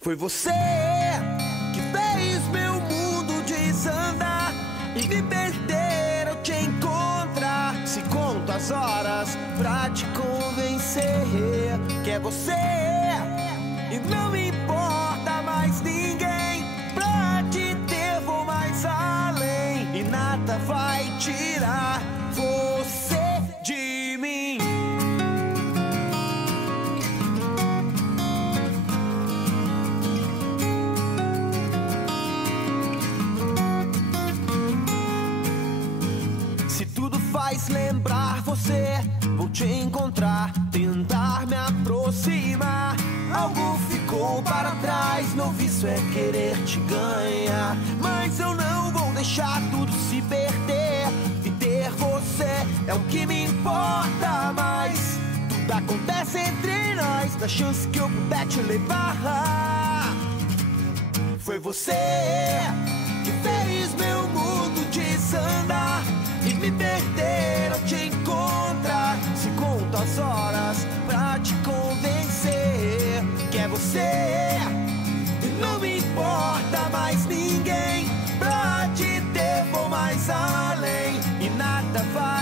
Foi você que fez meu mundo desandar e me perder ao te encontrar. Se conto as horas pra te convencer que é você e não me importa mais ninguém. Pra te ter vou mais além e nada vai tirar você de mim. Se tudo faz lembrar você, vou te encontrar, tentar me aproximar. Algo ficou para trás, novo isso é querer te ganhar. Mas eu não vou deixar tudo se perder, e ter você é o que me importa mais. Tudo acontece entre nós, na chance que eu puder te levar. Foi você que fez meu mundo desandar e me perder ao te encontrar. Se conto as horas pra te convencer que é você e não me importa mais ninguém. Pra te ter vou mais além e nada vai